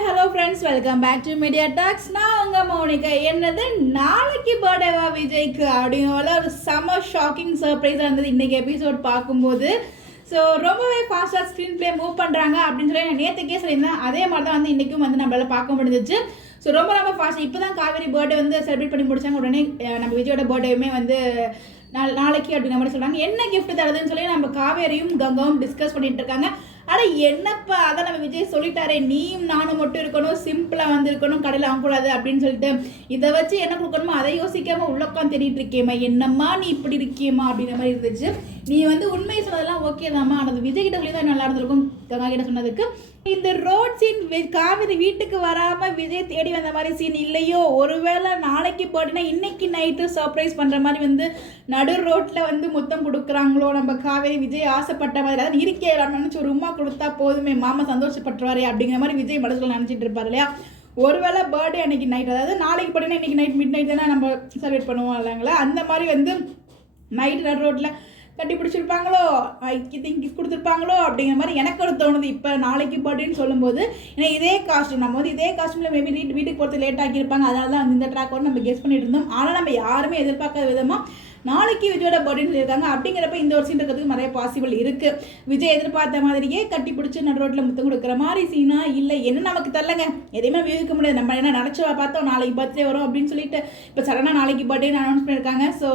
Hi hello friends, welcome back to media talks. நான் உங்கள் மௌனிகா. என்னது நாளைக்கு பர்த்டேவா விஜய்க்கு அப்படிங்கிற ஒரு செம ஷாக்கிங் சர்ப்ரைஸாக இருந்தது இன்றைக்கி எபிசோட் பார்க்கும்போது. ஸோ ரொம்பவே ஃபாஸ்ட்டாக ஸ்க்ரீன் ப்ளே மூவ் பண்ணுறாங்க அப்படின்னு சொல்லி நான் நேற்றுக்கே சொல்லியிருந்தேன். அதே மாதிரி தான் வந்து இன்றைக்கும் வந்து நம்மளால் பார்க்க முடிஞ்சிச்சு. ஸோ ரொம்ப ஃபாஸ்ட்டாக இப்போ தான் காவேரி பர்த்டே வந்து செலிப்ரேட் பண்ணி முடிச்சாங்க. உடனே நம்ம விஜயோட பர்த்டேவுமே வந்து நாளைக்கு அப்படிங்கிற மாதிரி சொல்கிறாங்க. என்ன கிஃப்ட் தரதுன்னு சொல்லி நம்ம காவேரியும் கங்காவும் டிஸ்கஸ் பண்ணிட்டு இருக்காங்க. ஆனால் என்னப்பா அதான் நம்ம விஜய் சொல்லிட்டாரே, நீயும் நானும் மட்டும் இருக்கணும், சிம்பிளாக வந்து இருக்கணும், கடையில் வாங்கக்கூடாது அப்படின்னு சொல்லிட்டு இதை வச்சு என்ன கொடுக்கணுமோ அதை யோசிக்காமல் உள்ளக்கம் தேடிட்டு இருக்கேம்மா, என்னம்மா நீ இப்படி இருக்கியம்மா அப்படிங்கிற மாதிரி இருந்துச்சு. நீ வந்து உண்மையை சொன்னதெல்லாம் ஓகே தான்மா, ஆனால் விஜய் கிட்ட சொல்லி தான் நல்லா இருந்திருக்கும். கங்கா கிட்ட சொன்னதுக்கு இந்த ரோட் சீன் காவிரி வீட்டுக்கு வராமல் விஜய் தேடி வந்த மாதிரி சீன் இல்லையோ, ஒருவேளை நாளைக்கு போட்டினா இன்னைக்கு நைட்டு சர்ப்ரைஸ் பண்ணுற மாதிரி வந்து நடு ரோட்டில் வந்து முத்தம் கொடுக்குறாங்களோ, நம்ம காவேரி விஜய் ஆசைப்பட்ட மாதிரி அதாவது இருக்கே நினச்சி ஒரு உமா கொடுத்தா போதுமே, மாமா சந்தோஷப்பட்டுருவாரே அப்படிங்கிற மாதிரி விஜய் மனசில் நினச்சிட்டு இருப்பார் இல்லையா. ஒருவேளை பர்த்டே அன்னைக்கு நைட், அதாவது நாளைக்கு போட்டினா இன்னைக்கு நைட் மிட் நைட் தானே நம்ம செலிப்ரேட் பண்ணுவோம் இல்லைங்களா, அந்த மாதிரி வந்து நைட் நடு ரோட்டில் கட்டி பிடிச்சிருப்பாங்களோ, கிஃப்ட் கொடுத்துருப்பாங்களோ அப்படிங்கிற மாதிரி எனக்கு ஒரு தோணுது. இப்போ நாளைக்கு பர்த்டேன்னு சொல்லும்போது ஏன்னா இதே காஸ்ட்யூம் நம்ம வந்து இதே காஸ்ட்யூமில் மேபி வீட்டுக்கு போகிறது லேட் ஆகியிருப்பாங்க, அதனால தான் வந்து இந்த ட்ராக் வந்து நம்ம கெஸ் பண்ணிட்டு இருந்தோம். ஆனால் நம்ம யாருமே எதிர்பார்க்காத விதமாக நாளைக்கு விஜயோட பர்த்டேன்னு சொல்லியிருக்காங்க. அப்படிங்கிறப்ப இந்த ஒரு சீன் இருக்கிறதுக்கு நிறைய பாசிபிள் இருக்குது. விஜய் எதிர்பார்த்த மாதிரியே கட்டி பிடிச்சி நடு ரோட்டில் முத்தம் கொடுக்குற மாதிரி சீனா இல்லை என்ன நமக்கு தரலங்க, எதையுமே வியூக்க முடியாது. நம்ம என்ன நினச்சவா பார்த்தோம் நாளைக்கு பர்த்டே வரும் அப்படின்னு சொல்லிட்டு இப்போ சடனாக நாளைக்கு பர்த்டேன்னு அனௌன்ஸ் பண்ணியிருக்காங்க. ஸோ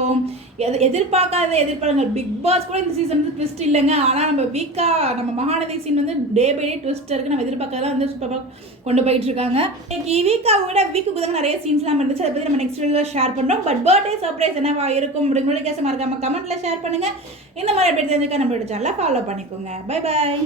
எதிர்பார்க்காத எதிர்பார்ங்க. பிக் பாஸ் கூட இந்த சீசன் வந்து ட்விஸ்ட் இல்லைங்க, ஆனால் நம்ம வீக்காக நம்ம மகாநதி சீன் வந்து டே பை டே ட்விஸ்ட் இருக்குது. நம்ம எதிர்பார்க்காதான் வந்து சூப்பராக கொண்டு போயிட்டு இருக்காங்க. இன்னைக்கு வீக்காக விட வீக்குக்கு தான் நிறைய சீன்ஸ்லாம் இருந்துச்சு. அதை பற்றி நம்ம நெக்ஸ்ட் வீடியோவில் ஷேர் பண்ணுறோம். பட் பர்த்டே சர்ப்ரைஸ் என்னவா இருக்கும் அப்படிங்கிற கேச மறக்காம கமெண்ட்ல ஷேர் பண்ணுங்க. இந்த மாதிரி அப்படி தெரிஞ்சுக்க நம்மளோட சேனலை ஃபாலோ பண்ணிக்கோங்க. Bye bye.